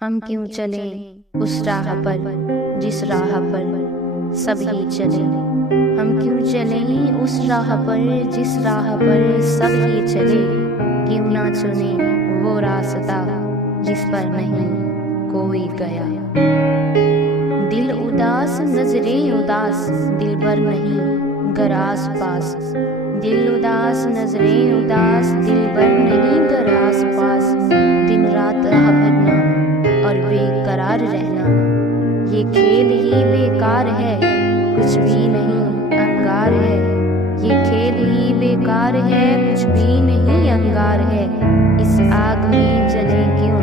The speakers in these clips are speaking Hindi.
हम क्यों चलें उस राह पर जिस राह पर सब ही चले। हम क्यों चलें उस राह पर जिस राह पर सब ही चले। क्यों ना चुने वो रास्ता जिस पर नहीं कोई गया। दिल उदास नजरें उदास दिल भर नहीं गर आस पास। दिल उदास नजरें उदास दिल भर नहीं गर आस पास। दिन रात राह भरना और बेकरार रहना, ये खेल ही बेकार है कुछ भी नहीं अंगार है। ये खेल ही बेकार है कुछ भी नहीं अंगार है। इस आग में जले क्यों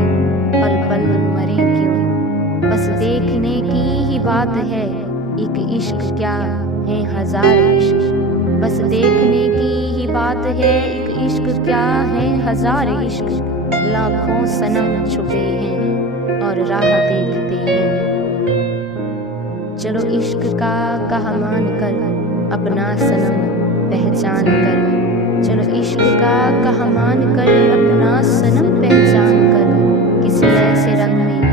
पल पल मरे क्यों। बस देखने की ही बात है एक इश्क क्या है हजार इश्क। बस देखने की ही बात है एक इश्क क्या है हजार इश्क। लाखों सनम छुपे हैं और राह देखते हैं। चलो इश्क का कहा मान कर अपना सनम पहचान कर। चलो इश्क का कहा मान कर अपना सनम पहचान कर। किसी ऐसे रंग में